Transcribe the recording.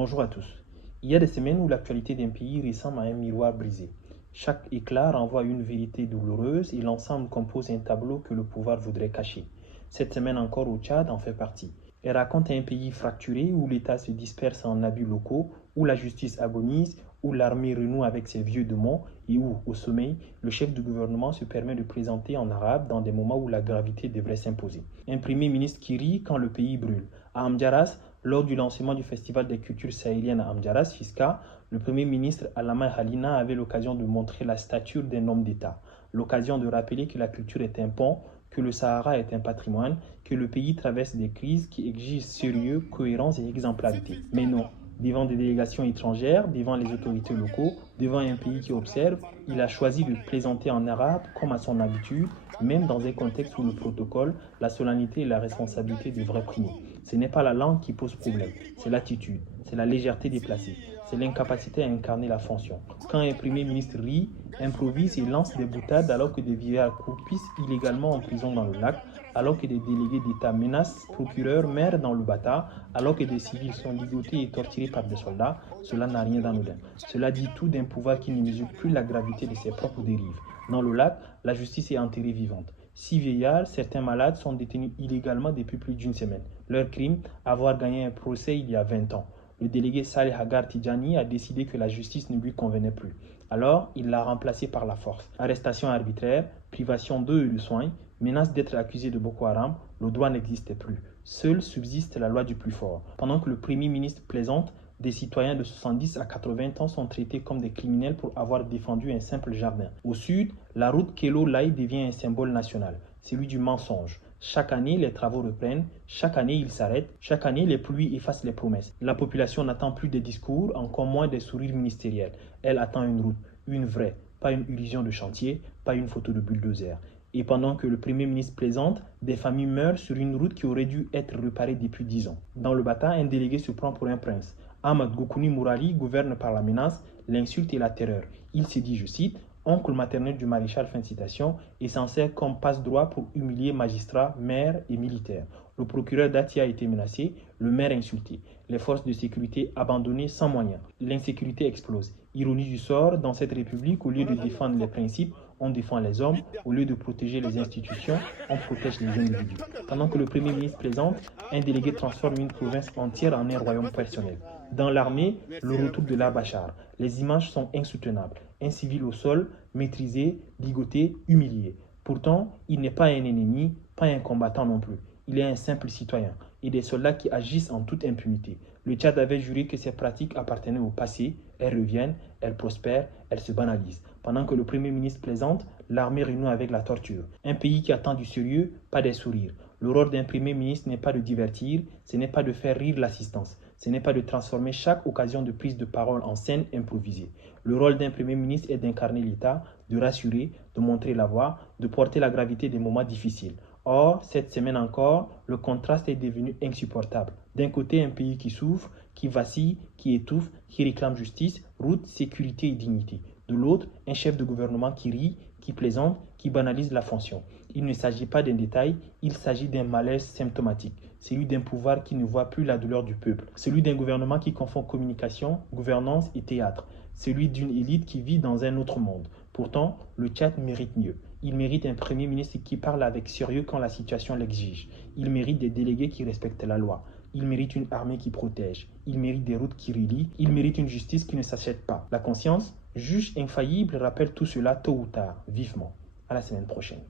Bonjour à tous. Il y a des semaines où l'actualité d'un pays ressemble à un miroir brisé. Chaque éclat renvoie à une vérité douloureuse et l'ensemble compose un tableau que le pouvoir voudrait cacher. Cette semaine encore au Tchad en fait partie. Elle raconte un pays fracturé où l'État se disperse en abus locaux, où la justice agonise, où l'armée renoue avec ses vieux démons et où, au sommet, le chef du gouvernement se permet de plaisanter en arabe dans des moments où la gravité devrait s'imposer. Un premier ministre qui rit quand le pays brûle. À Amdjaras, lors du lancement du Festival des cultures sahéliennes à Amdjaras, FISCA, le Premier ministre Alama Halina avait l'occasion de montrer la stature d'un homme d'État, l'occasion de rappeler que la culture est un pont, que le Sahara est un patrimoine, que le pays traverse des crises qui exigent sérieux, cohérence et exemplarité. Mais non, devant des délégations étrangères, devant les autorités locaux, devant un pays qui observe, il a choisi de plaisanter en arabe comme à son habitude, même dans un contexte où le protocole, la solennité et la responsabilité devraient primer. Ce n'est pas la langue qui pose problème, c'est l'attitude, c'est la légèreté déplacée, c'est l'incapacité à incarner la fonction. Quand un premier ministre rit, improvise et lance des boutades alors que des vieillards croupissent illégalement en prison dans le lac, alors que des délégués d'État menacent procureurs, maires dans le Bata, alors que des civils sont ligotés et torturés par des soldats, cela n'a rien d'anodin. Cela dit tout d'un pouvoir qui ne mesure plus la gravité de ses propres dérives. Dans le lac, la justice est enterrée vivante. 6 vieillards, certains malades, sont détenus illégalement depuis plus d'une semaine. Leur crime, avoir gagné un procès il y a 20 ans. Le délégué Saleh Hagar Tidjani a décidé que la justice ne lui convenait plus. Alors, il l'a remplacé par la force. Arrestation arbitraire, privation d'eau et de soins, menace d'être accusé de Boko Haram, le droit n'existait plus. Seule subsiste la loi du plus fort. Pendant que le Premier ministre plaisante, des citoyens de 70 à 80 ans sont traités comme des criminels pour avoir défendu un simple jardin. Au sud, la route Kelo-Laye devient un symbole national, celui du mensonge. Chaque année, les travaux reprennent, chaque année, ils s'arrêtent, chaque année, les pluies effacent les promesses. La population n'attend plus des discours, encore moins des sourires ministériels. Elle attend une route, une vraie, pas une illusion de chantier, pas une photo de bulldozer. Et pendant que le Premier ministre plaisante, des familles meurent sur une route qui aurait dû être réparée depuis 10 ans. Dans le Bata, un délégué se prend pour un prince. Ahmad Goukouni Mourali gouverne par la menace, l'insulte et la terreur. Il s'est dit, je cite, « oncle maternel du maréchal », fin de citation, et s'en sert comme passe-droit pour humilier magistrats, maires et militaires. Le procureur Datia a été menacé, le maire insulté. Les forces de sécurité abandonnées sans moyens. L'insécurité explose. Ironie du sort, dans cette république, au lieu de défendre les principes, on défend les hommes. Au lieu de protéger les institutions, on protège les individus. Pendant que le Premier ministre plaisante, un délégué transforme une province entière en un royaume personnel. Dans l'armée, le retour de l'Abachar. Les images sont insoutenables. Un civil au sol, maîtrisé, ligoté, humilié. Pourtant, il n'est pas un ennemi, pas un combattant non plus. Il est un simple citoyen et des soldats qui agissent en toute impunité. Le Tchad avait juré que ces pratiques appartenaient au passé, elles reviennent, elles prospèrent, elles se banalisent. Pendant que le Premier ministre plaisante, l'armée renoue avec la torture. Un pays qui attend du sérieux, pas des sourires. Le rôle d'un Premier ministre n'est pas de divertir, ce n'est pas de faire rire l'assistance, ce n'est pas de transformer chaque occasion de prise de parole en scène improvisée. Le rôle d'un Premier ministre est d'incarner l'État, de rassurer, de montrer la voie, de porter la gravité des moments difficiles. Or, cette semaine encore, le contraste est devenu insupportable. D'un côté, un pays qui souffre, qui vacille, qui étouffe, qui réclame justice, route, sécurité et dignité. De l'autre, un chef de gouvernement qui rit, qui plaisante, qui banalise la fonction. Il ne s'agit pas d'un détail, il s'agit d'un malaise symptomatique. Celui d'un pouvoir qui ne voit plus la douleur du peuple. Celui d'un gouvernement qui confond communication, gouvernance et théâtre. Celui d'une élite qui vit dans un autre monde. Pourtant, le Tchad mérite mieux. Il mérite un Premier ministre qui parle avec sérieux quand la situation l'exige. Il mérite des délégués qui respectent la loi. Il mérite une armée qui protège. Il mérite des routes qui relient. Il mérite une justice qui ne s'achète pas. La conscience, juge infaillible, rappelle tout cela tôt ou tard, vivement. À la semaine prochaine.